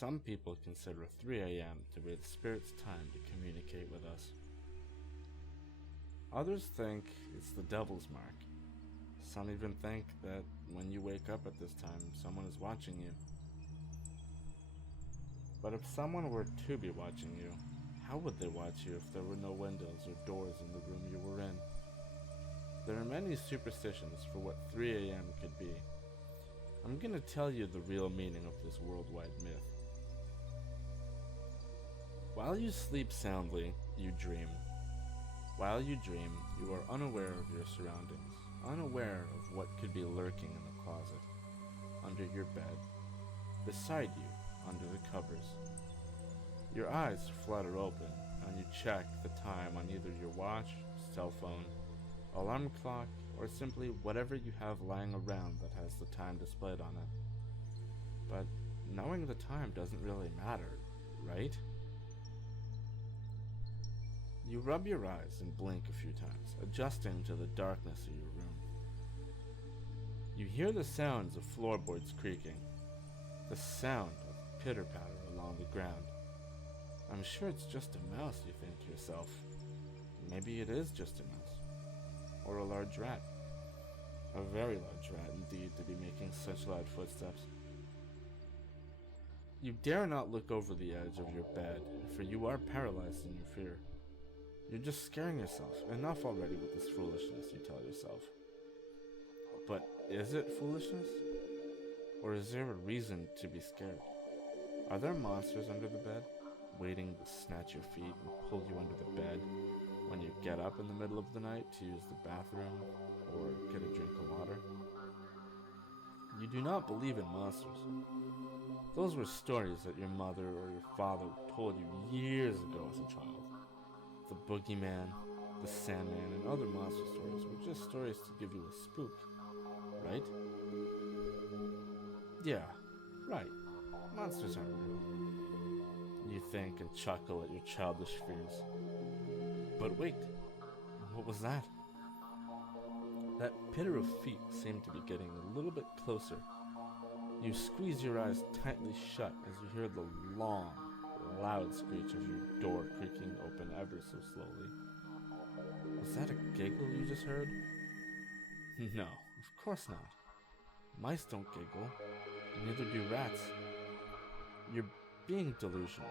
Some people consider 3 a.m. to be the spirit's time to communicate with us. Others think it's the devil's mark. Some even think that when you wake up at this time, someone is watching you. But if someone were to be watching you, how would they watch you if there were no windows or doors in the room you were in? There are many superstitions for what 3 a.m. could be. I'm going to tell you the real meaning of this worldwide myth. While you sleep soundly, you dream. While you dream, you are unaware of your surroundings, unaware of what could be lurking in the closet, under your bed, beside you, under the covers. Your eyes flutter open, and you check the time on either your watch, cell phone, alarm clock, or simply whatever you have lying around that has the time displayed on it. But knowing the time doesn't really matter, right? You rub your eyes and blink a few times, adjusting to the darkness of your room. You hear the sounds of floorboards creaking, the sound of pitter-patter along the ground. I'm sure it's just a mouse, you think to yourself. Maybe it is just a mouse. Or a large rat. A very large rat indeed to be making such loud footsteps. You dare not look over the edge of your bed, for you are paralyzed in your fear. You're just scaring yourself. Enough already with this foolishness, you tell yourself. But is it foolishness? Or is there a reason to be scared? Are there monsters under the bed, waiting to snatch your feet and pull you under the bed when you get up in the middle of the night to use the bathroom or get a drink of water? You do not believe in monsters. Those were stories that your mother or your father told you years ago as a child. The boogeyman, the Sandman, and other monster stories were just stories to give you a spook, right? Yeah, right. Monsters aren't real. You think and chuckle at your childish fears. But wait, what was that? That pitter of feet seemed to be getting a little bit closer. You squeeze your eyes tightly shut as you hear the long, loud screech of your door creaking open ever so slowly. Was that a giggle you just heard? No, of course not. Mice don't giggle, neither do rats. You're being delusional.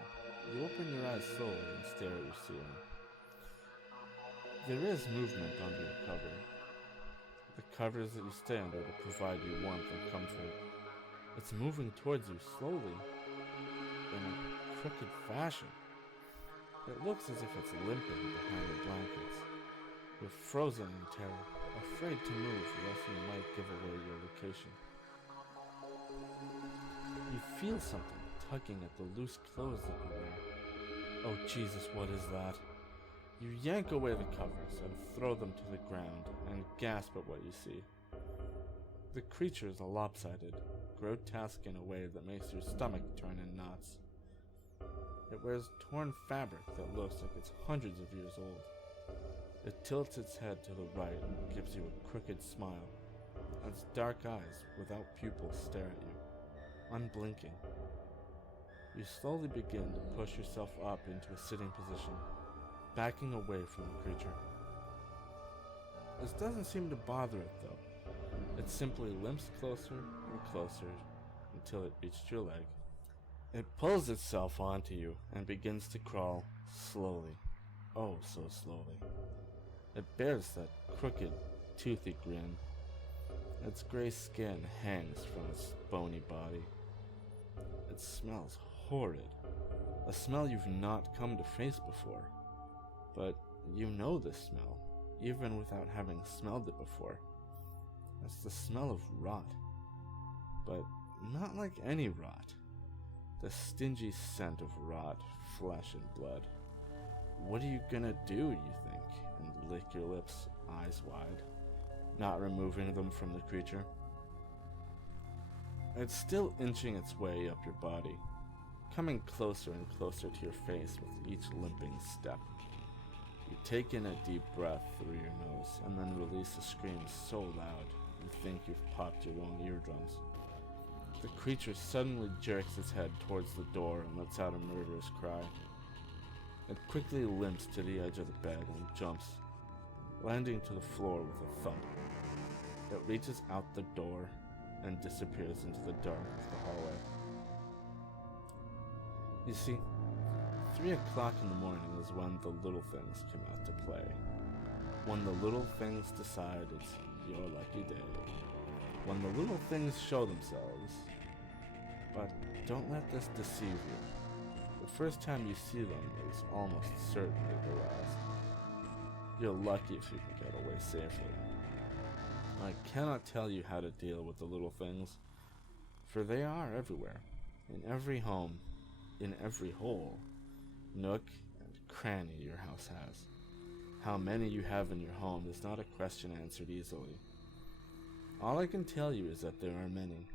You open your eyes slowly and stare at your ceiling. There is movement under your cover. The covers that you stay under to provide you warmth and comfort. It's moving towards you slowly, in a crooked fashion. It looks as if it's limping behind the blankets. You're frozen in terror, afraid to move lest you might give away your location. You feel something tugging at the loose clothes that you wear. Oh Jesus, what is that? You yank away the covers and throw them to the ground and gasp at what you see. The creature is lopsided, grotesque in a way that makes your stomach turn in knots. It wears torn fabric that looks like it's hundreds of years old. It tilts its head to the right and gives you a crooked smile. Its dark eyes, without pupils, stare at you, unblinking. You slowly begin to push yourself up into a sitting position, backing away from the creature. This doesn't seem to bother it, though. It simply limps closer and closer until it reached your leg. It pulls itself onto you and begins to crawl slowly, oh so slowly. It bears that crooked, toothy grin. Its gray skin hangs from its bony body. It smells horrid, a smell you've not come to face before. But you know this smell, even without having smelled it before. It's the smell of rot, but not like any rot. The stingy scent of rot, flesh and blood. What are you gonna do, you think, and lick your lips, eyes wide, not removing them from the creature? It's still inching its way up your body, coming closer and closer to your face with each limping step. You take in a deep breath through your nose and then release a scream so loud you think you've popped your own eardrums. The creature suddenly jerks its head towards the door and lets out a murderous cry. It quickly limps to the edge of the bed and jumps, landing to the floor with a thump. It reaches out the door and disappears into the dark of the hallway. You see, 3 o'clock in the morning is when the little things come out to play. When the little things decide it's your lucky day. When the little things show themselves. But don't let this deceive you. The first time you see them is almost certainly the last. You're lucky if you can get away safely. I cannot tell you how to deal with the little things, for they are everywhere, in every home, in every hole, nook, and cranny your house has. How many you have in your home is not a question answered easily. All I can tell you is that there are many.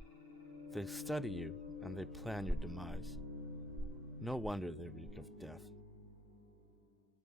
They study you, and they plan your demise. No wonder they reek of death.